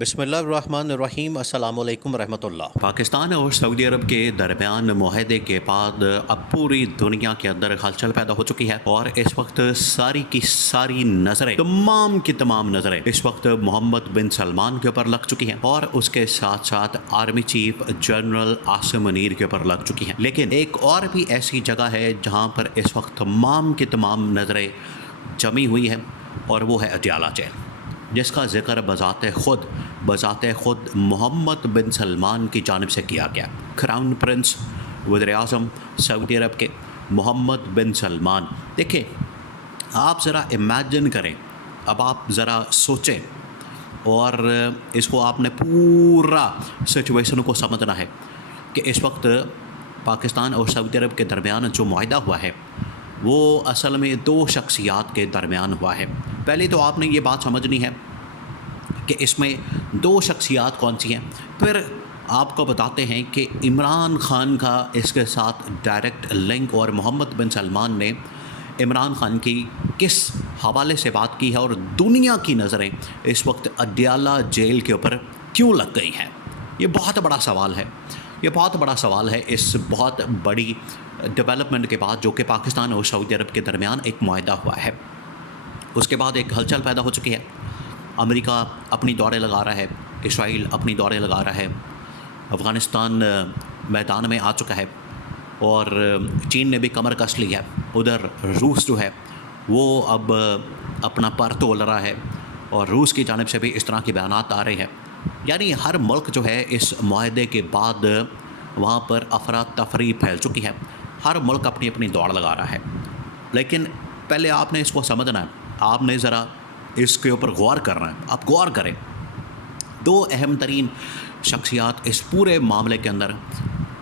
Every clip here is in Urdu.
بسم اللہ الرحمن الرحیم۔ السلام علیکم ورحمۃ اللہ۔ پاکستان اور سعودی عرب کے درمیان معاہدے کے بعد اب پوری دنیا کے اندر ہلچل پیدا ہو چکی ہے اور اس وقت ساری کی ساری نظریں تمام کی تمام نظریں اس وقت محمد بن سلمان کے اوپر لگ چکی ہیں اور اس کے ساتھ ساتھ army chief general Asim Munir کے اوپر لگ چکی ہیں۔ لیکن ایک اور بھی ایسی جگہ ہے جہاں پر اس وقت تمام کی تمام نظریں جمی ہوئی ہیں اور وہ ہے اڈیالہ جیل، جس کا ذکر بذات خود محمد بن سلمان کی جانب سے کیا گیا۔ کراؤن پرنس وزیر اعظم سعودی عرب کے محمد بن سلمان، دیکھیں آپ ذرا امیجن کریں، اب آپ ذرا سوچیں اور اس کو آپ نے پورا سچویشن کو سمجھنا ہے کہ اس وقت پاکستان اور سعودی عرب کے درمیان جو معاہدہ ہوا ہے وہ اصل میں دو شخصیات کے درمیان ہوا ہے۔ پہلے تو آپ نے یہ بات سمجھنی ہے کہ اس میں دو شخصیات کون سی ہیں، پھر آپ کو بتاتے ہیں کہ عمران خان کا اس کے ساتھ ڈائریکٹ لنک اور محمد بن سلمان نے عمران خان کی کس حوالے سے بات کی ہے اور دنیا کی نظریں اس وقت اڈیالہ جیل کے اوپر کیوں لگ گئی ہیں۔ یہ بہت بڑا سوال ہے، یہ بہت بڑا سوال ہے اس بہت بڑی ڈیولپمنٹ کے بعد جو کہ پاکستان اور سعودی عرب کے درمیان ایک معاہدہ ہوا ہے۔ اس کے بعد ایک ہلچل پیدا ہو چکی ہے، امریکہ اپنی دوڑیں لگا رہا ہے، اسرائیل اپنی دوڑیں لگا رہا ہے، افغانستان میدان میں آ چکا ہے اور چین نے بھی کمر کس لی ہے، ادھر روس جو ہے وہ اب اپنا پر تول رہا ہے اور روس کی جانب سے بھی اس طرح کے بیانات آ رہے ہیں۔ یعنی ہر ملک جو ہے اس معاہدے کے بعد وہاں پر افراتفری پھیل چکی ہے، ہر ملک اپنی اپنی دوڑ لگا رہا ہے۔ لیکن پہلے آپ نے اس کو سمجھنا ہے، آپ نے ذرا اس کے اوپر غور کرنا ہے، آپ غور کریں۔ دو اہم ترین شخصیات اس پورے معاملے کے اندر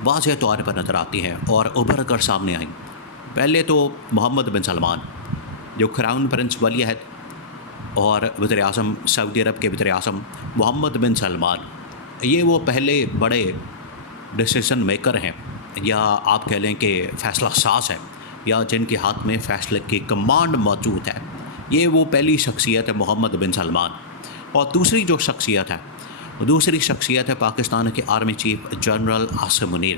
واضح طور پر نظر آتی ہیں اور ابھر کر سامنے آئیں۔ پہلے تو محمد بن سلمان جو کراؤن پرنس ولی عہد اور وزیر اعظم سعودی عرب کے وزیر اعظم محمد بن سلمان، یہ وہ پہلے بڑے ڈیسیژن میکر ہیں یا آپ کہہ لیں کہ فیصلہ ساز ہیں یا جن کے ہاتھ میں فیصلے کی کمانڈ موجود ہے۔ یہ وہ پہلی شخصیت ہے محمد بن سلمان، اور دوسری شخصیت ہے پاکستان کے army chief general Asim Munir.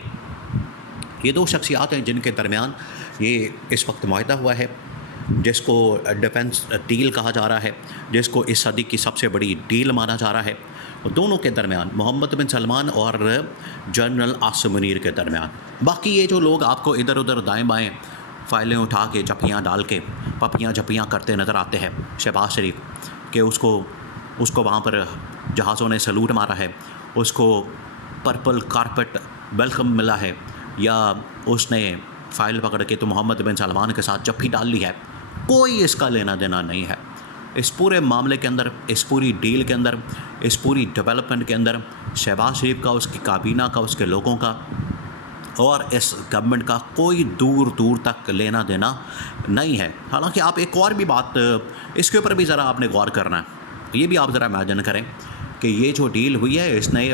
یہ دو شخصیات ہیں جن کے درمیان یہ اس وقت معاہدہ ہوا ہے، جس کو ڈیفنس ڈیل کہا جا رہا ہے، جس کو اس صدی کی سب سے بڑی ڈیل مانا جا رہا ہے۔ دونوں کے درمیان محمد بن سلمان اور جنرل عاصم منیر کے درمیان۔ باقی یہ جو لوگ آپ کو ادھر ادھر دائیں بائیں فائلیں اٹھا کے جھپیاں ڈال کے پپیاں جھپیاں کرتے نظر آتے ہیں، شہباز شریف کہ اس کو وہاں پر جہازوں نے سلوٹ مارا ہے، اس کو پرپل کارپٹ ویلکم ملا ہے، یا اس نے فائل پکڑ کے تو محمد بن سلمان کے ساتھ جھپی ڈال لی ہے، کوئی اس کا لینا دینا نہیں ہے۔ اس پورے معاملے کے اندر، اس پوری ڈیل کے اندر، اس پوری ڈیولپمنٹ کے اندر شہباز شریف کا، اس کی کابینہ کا، اس کے لوگوں کا اور اس گورنمنٹ کا کوئی دور تک لینا دینا نہیں ہے۔ حالانکہ آپ ایک اور بھی بات اس کے اوپر بھی ذرا آپ نے غور کرنا ہے، یہ بھی آپ ذرا امیجن کریں کہ یہ جو ڈیل ہوئی ہے، اس نے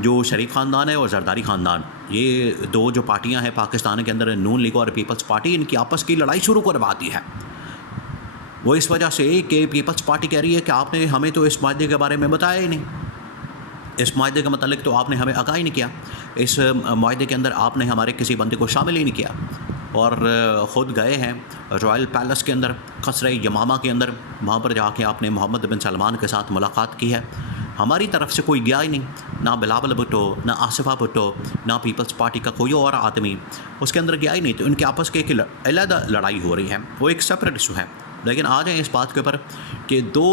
جو شریف خاندان ہے اور زرداری خاندان، یہ دو جو پارٹیاں ہیں پاکستان کے اندر، نون لیگ اور پیپلز پارٹی، ان کی آپس کی لڑائی شروع کروا دی ہے۔ وہ اس وجہ سے کہ پیپلز پارٹی کہہ رہی ہے کہ آپ نے ہمیں تو اس معاہدے کے بارے میں بتایا ہی نہیں، اس معاہدے کے متعلق تو آپ نے ہمیں آگاہ ہی نہیں کیا، اس معاہدے کے اندر آپ نے ہمارے کسی بندے کو شامل ہی نہیں کیا، اور خود گئے ہیں رائل پیلس کے اندر، قصر یمامہ کے اندر، وہاں پر جا کے آپ نے محمد بن سلمان کے ساتھ ملاقات کی ہے۔ ہماری طرف سے کوئی گیا ہی نہیں، نہ بلاول بھٹو، نہ آصفہ بھٹو، نہ پیپلز پارٹی کا کوئی اور آدمی اس کے اندر گیا ہی نہیں، تو ان کے آپس کی ایک علیحدہ لڑائی ہو رہی ہے، وہ ایک سپریٹ ایشو ہے۔ لیکن آ جائیں اس بات کے اوپر کہ دو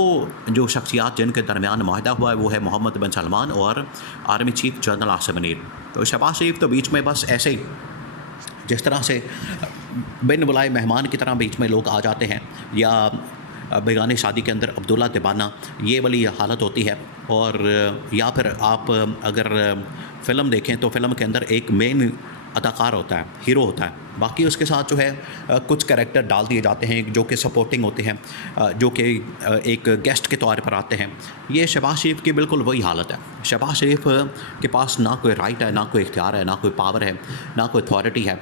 جو شخصیات جن کے درمیان معاہدہ ہوا ہے وہ ہے محمد بن سلمان اور army chief general Asim Munir. تو شہباز شریف تو بیچ میں بس ایسے ہی جس طرح سے بن بلائے مہمان کی طرح بیچ میں لوگ آ جاتے ہیں، یا بیگانی شادی کے اندر عبداللہ تبانہ، یہ والی حالت ہوتی ہے۔ اور یا پھر آپ اگر فلم دیکھیں تو فلم کے اندر ایک مین اداکار ہوتا ہے، ہیرو ہوتا ہے، باقی اس کے ساتھ جو ہے کچھ کریکٹر ڈال دیے جاتے ہیں جو کہ سپورٹنگ ہوتے ہیں، جو کہ ایک گیسٹ کے طور پر آتے ہیں۔ یہ شہباز شریف کی بالکل وہی حالت ہے۔ شہباز شریف کے پاس نہ کوئی رائٹ ہے، نہ کوئی اختیار ہے، نہ کوئی پاور ہے، نہ کوئی اتھارٹی ہے،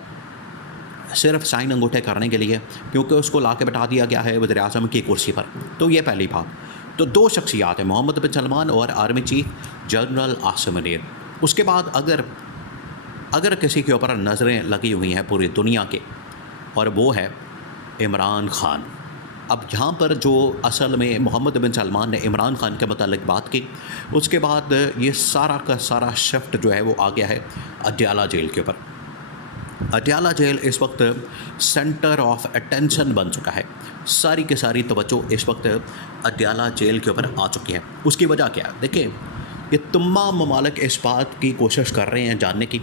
صرف سائن انگوٹھے کرنے کے لیے، کیونکہ اس کو لا کے بٹھا دیا گیا ہے وزیر اعظم کی کرسی پر۔ تو یہ پہلی بات۔ تو دو شخصیات ہیں، محمد بن سلمان اور army chief general Asim Munir. اس کے بعد اگر کسی کے اوپر نظریں لگی ہوئی ہیں پوری دنیا کے، اور وہ ہے عمران خان۔ اب یہاں پر جو اصل میں محمد بن سلمان نے عمران خان کے متعلق بات کی، اس کے بعد یہ سارا کا سارا شفٹ جو ہے وہ آ گیا ہے اڈیالہ جیل کے اوپر۔ اڈیالہ جیل اس وقت سینٹر آف اٹینشن بن چکا ہے، ساری کی ساری توجہ اس وقت اڈیالہ جیل کے اوپر آ چکی ہے۔ اس کی وجہ کیا ہے؟ دیکھیں، یہ تمام ممالک اس بات کی کوشش کر رہے ہیں جاننے کی،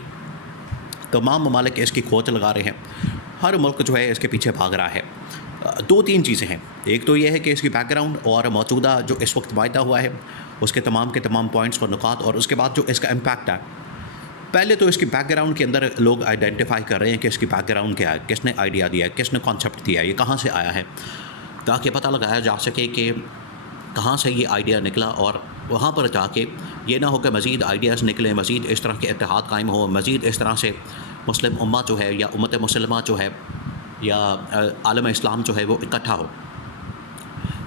تمام ممالک اس کی کھوج لگا رہے ہیں، ہر ملک جو ہے اس کے پیچھے بھاگ رہا ہے۔ دو تین چیزیں ہیں، ایک تو یہ ہے کہ اس کی بیک گراؤنڈ اور موجودہ جو اس وقت معاہدہ ہوا ہے اس کے تمام پوائنٹس اور نکات، اور اس کے بعد جو اس کا امپیکٹ ہے۔ پہلے تو اس کی بیک گراؤنڈ کے اندر لوگ آئیڈینٹیفائی کر رہے ہیں کہ اس کی بیک گراؤنڈ کیا ہے، کس نے آئیڈیا دیا ہے، کس نے کانسیپٹ دیا ہے، یہ کہاں سے آیا ہے، تاکہ پتہ لگایا جا سکے کہ کہاں سے یہ آئیڈیا نکلا، اور وہاں پر جا کے یہ نہ ہو کہ مزید آئیڈیاز نکلیں، مزید اس طرح کے اتحاد قائم ہو، مزید اس طرح سے مسلم امہ جو ہے یا امت مسلمہ جو ہے یا عالم اسلام جو ہے وہ اکٹھا ہو۔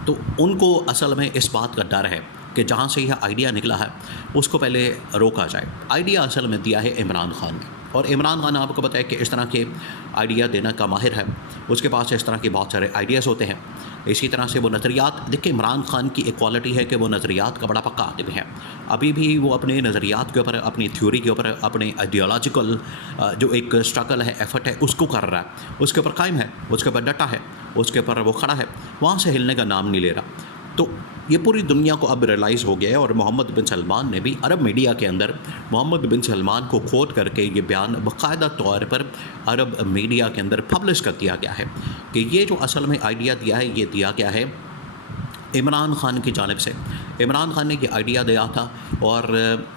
تو ان کو اصل میں اس بات کا ڈر ہے کہ جہاں سے یہ آئیڈیا نکلا ہے اس کو پہلے روکا جائے۔ آئیڈیا اصل میں دیا ہے عمران خان نے، اور عمران خان آپ کو پتہ ہے کہ اس طرح کے آئیڈیا دینا کا ماہر ہے، اس کے پاس اس طرح کے بہت سارے آئیڈیاز ہوتے ہیں۔ اسی طرح سے وہ نظریات، دیکھیں عمران خان کی ایک کوالٹی ہے کہ وہ نظریات کا بڑا پکا آدمی ہے، ابھی بھی وہ اپنے نظریات کے اوپر، اپنی تھیوری کے اوپر، اپنے آئیڈیالوجیکل جو ایک اسٹرگل ہے، ایفرٹ ہے، اس کو کر رہا ہے، اس کے اوپر قائم ہے، اس کے اوپر ڈٹا ہے، اس کے اوپر وہ کھڑا ہے، وہاں سے ہلنے کا نام نہیں لے رہا۔ تو یہ پوری دنیا کو اب ریئلائز ہو گیا ہے، اور محمد بن سلمان نے بھی عرب میڈیا کے اندر محمد بن سلمان کو کوٹ کر کے یہ بیان باقاعدہ طور پر عرب میڈیا کے اندر پبلش کر دیا گیا ہے کہ یہ جو اصل میں آئیڈیا دیا ہے، یہ دیا گیا ہے عمران خان کی جانب سے۔ عمران خان نے یہ آئیڈیا دیا تھا اور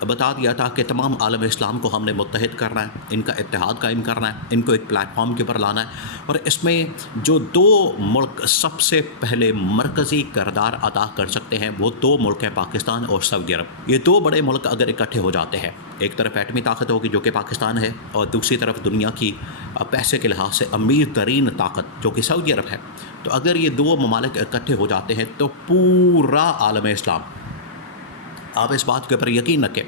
بتا دیا تھا کہ تمام عالم اسلام کو ہم نے متحد کرنا ہے، ان کا اتحاد قائم کرنا ہے، ان کو ایک پلیٹ فارم کے اوپر لانا ہے، اور اس میں جو دو ملک سب سے پہلے مرکزی کردار ادا کر سکتے ہیں وہ دو ملک ہیں، پاکستان اور سعودی عرب۔ یہ دو بڑے ملک اگر اکٹھے ہو جاتے ہیں، ایک طرف ایٹمی طاقت ہوگی جو کہ پاکستان ہے، اور دوسری طرف دنیا کی پیسے کے لحاظ سے امیر ترین طاقت جو کہ سعودی عرب ہے، تو اگر یہ دو ممالک اکٹھے ہو جاتے ہیں تو پورا عالم اسلام، آپ اس بات کے اوپر یقین رکھیں،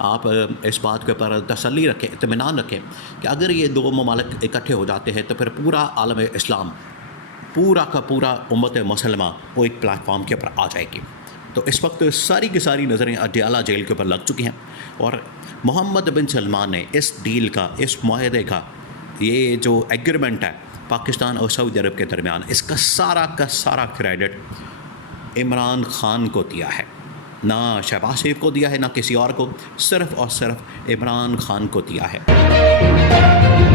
آپ اس بات کے اوپر تسلی رکھیں، اطمینان رکھیں کہ اگر یہ دو ممالک اکٹھے ہو جاتے ہیں تو پھر پورا عالم اسلام، پورا کا پورا امت مسلمہ وہ ایک پلیٹ فارم کے اوپر آ جائے گی۔ تو اس وقت ساری کی ساری نظریں اڈیالہ جیل کے اوپر لگ چکی ہیں، اور محمد بن سلمان نے اس ڈیل کا، اس معاہدے کا، یہ جو ایگریمنٹ ہے پاکستان اور سعودی عرب کے درمیان، اس کا سارا کریڈٹ عمران خان کو دیا ہے، نہ شہباز شریف کو دیا ہے، نہ کسی اور کو، صرف اور صرف عمران خان کو دیا ہے۔